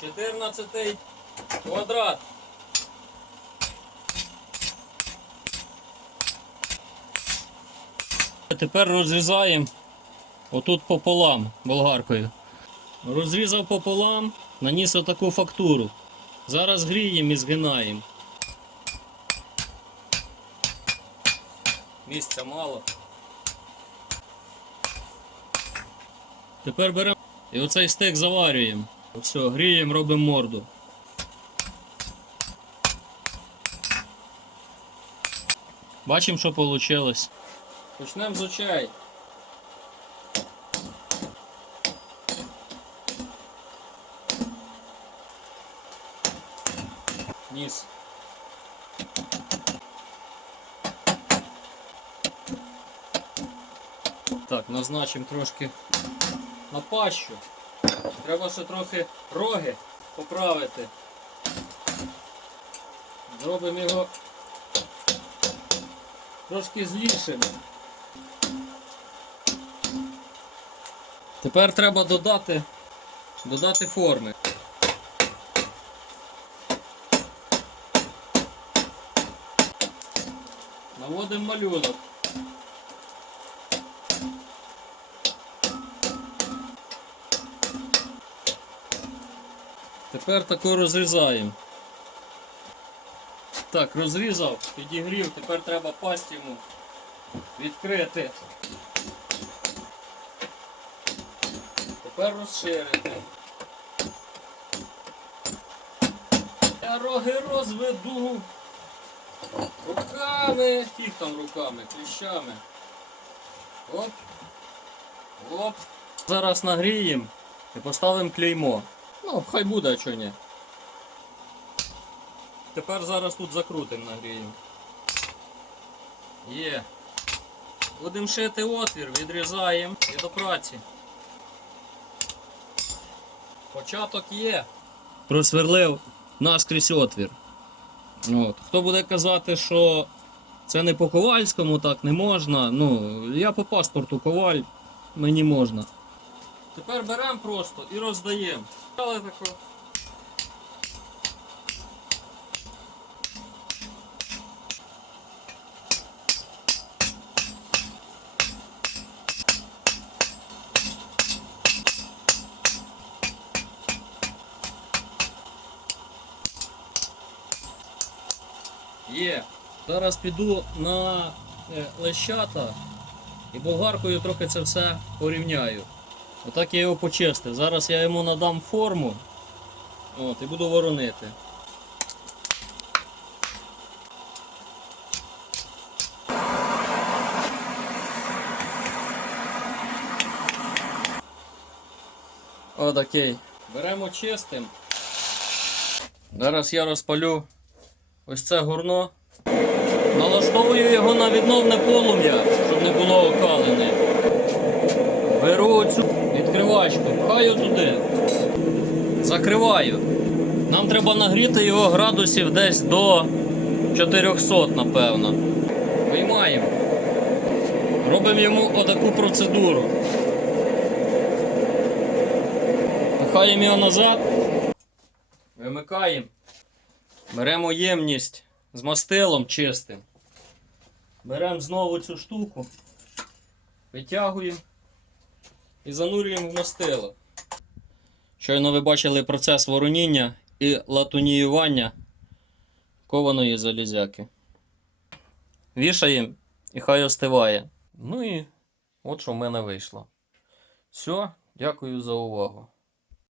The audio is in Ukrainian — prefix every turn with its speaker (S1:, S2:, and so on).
S1: 14 квадрат. Тепер розрізаємо отут пополам болгаркою. Розрізав пополам, наніс отаку фактуру. Зараз гріємо і згинаємо. Місця мало. Тепер беремо і оцей стек заварюємо. Все, гріємо, робимо морду. Бачимо, що вийшло. Почнемо з очей. Ніс. Так, назначимо трошки на пащу. Треба ще трохи роги поправити. Зробимо його трошки злішим. Тепер треба додати, додати форми. Наводимо малюнок. Тепер тако розрізаємо. Так, розрізав, підігрів, тепер треба пасть йому відкрити. Тепер розширити. Я роги розведу. Руками, фіг там руками, кліщами. Оп. Оп. Зараз нагріємо і поставимо клеймо. Ну, хай буде, а чого ні. Тепер зараз тут закрутимо нагріємо. Є. Будемо шити отвір, відрізаємо і до праці. Початок є. Просверлив наскрізь отвір. От. Хто буде казати, що це не по ковальському, так не можна. Ну, я по паспорту коваль, мені можна. Тепер беремо просто і роздаємо. Є. Зараз піду на е, лещата і болгаркою трохи це все порівняю. Отак я його почистив. Зараз я йому надам форму от, і буду воронити. Отакей. Беремо чистим. Зараз я розпалю ось це горно. Налаштовую його на відновне полум'я, щоб не було окалене. Беру відкривачку, пхаю туди. Закриваю. Нам треба нагріти його градусів десь до 400, напевно. Виймаємо. Робимо йому отаку процедуру. Пихаємо його назад. Вимикаємо. Беремо ємність з мастилом чистим. Беремо знову цю штуку, витягуємо і занурюємо в мастило. Щойно ви бачили процес вороніння і латуніювання кованої залізяки. Вішаємо і хай остиває. Ну і от що в мене вийшло. Все, дякую за увагу.